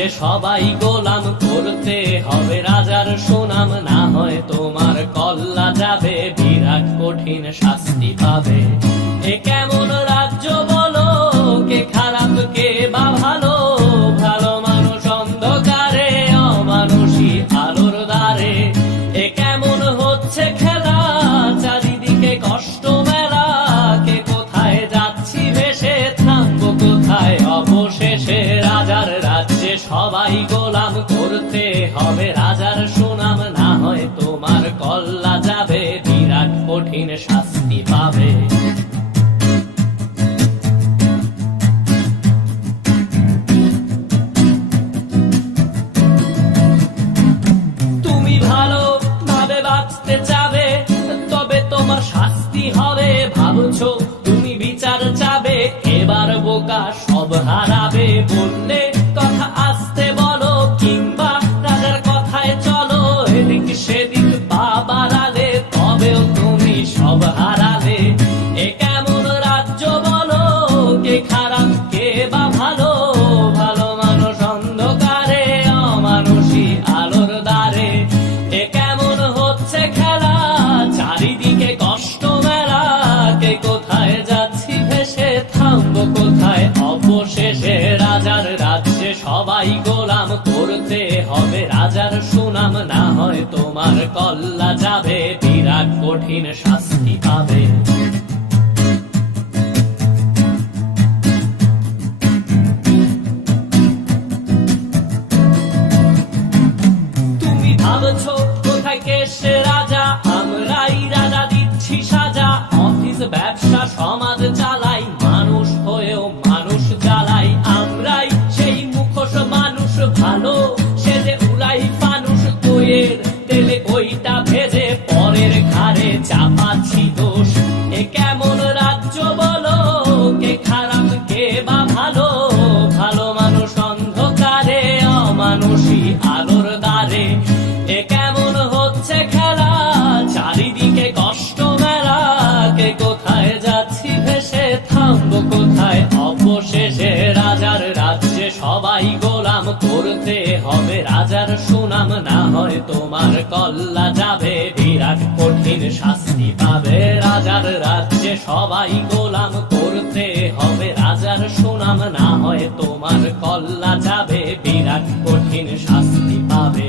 রাজ্যে সবাই গোলাম, করতে হবে রাজার সুনাম, না হয় তোমার কল্লা যাবে, বিরাট কঠিন শাস্তি পাবে। এ কেমন রাজ্য বলো, কে খারাপ কে বা ভালো, ভালো মানুষ অন্ধকারে, অমানুষী আলোর দ্বারে। এ কেমন হচ্ছে খেলা, চারিদিকে কষ্ট মেলা, কে কোথায় যাচ্ছি ভেসে, থামবো কোথায় অবশেষে। রাজার রাজ্যে সবাই গোলাম, করতে হবে রাজার সুনাম, না হয় তোমার কল্লা যাবে, বিরাট কঠিন শাস্তি পাবে। তুমি ভালো ভাবে বাঁচতে চাবে, তবে তোমার শাস্তি হবে। ভাবছো তুমি বিচার চাবে, এবার বোকা সব হারাবে। বললে কথা আসতে বলো, কিংবা রাজার কথায় চলো, এদিক সেদিক পা বাড়ালে, তবেও তুমি সব হারালে। এ কেমন রাজ্য বলো, কে খারাপ কে বা ভালো, ভালো মানুষ অন্ধকারে, অমানুষী আলোর দ্বারে। এ কেমন হচ্ছে খেলা, চারিদিকে কষ্ট মেলা, কে কোথায় যাচ্ছি ভেসে, থামবো কোথায় অবশেষে। রাজার রাজ্যে সবাই গোলাম, করতে হবে রাজার সুনাম, না হয় তোমার কল্লা যাবে, বিরাট কঠিন শাস্তি পাবে। তুমি ভাবছো কোথায় কেসে রাজা, আমরাই রাজা দিচ্ছি সাজা। অফিস ব্যবসা সমাজ চালাই, মানুষ হয়েও মানুষ জ্বালাই। আমরাই সেই মুখোশ মানুষ ভালো, সেজে উড়াই ফানুষ, দইয়ের তেলে ওইটা ভেজে, পরের ঘাড়ে চাপাচ্ছি দোষ। এ কেমন রাজ্য বলো, কে খারাপ কে বা ভালো, ভালো মানুষ অন্ধকারে, অমানুষী আলোর দ্বারে। এ কেমন হচ্ছে খেলা, চারিদিকে কষ্ট মেলা, কে কোথায় যাচ্ছি ভেসে, থামবো কোথায় অবশেষে। রাজার রাজ্যে সবাই গোলাম, করতে হবে রাজার সুনাম, না হয় তোমার কল্লা যাবে, বিরাট কঠিন শাস্তি পাবে। রাজার রাজ্যে সবাই গোলাম, করতে হবে রাজার সুনাম, না হয় তোমার কল্লা যাবে, বিরাট কঠিন শাস্তি পাবে।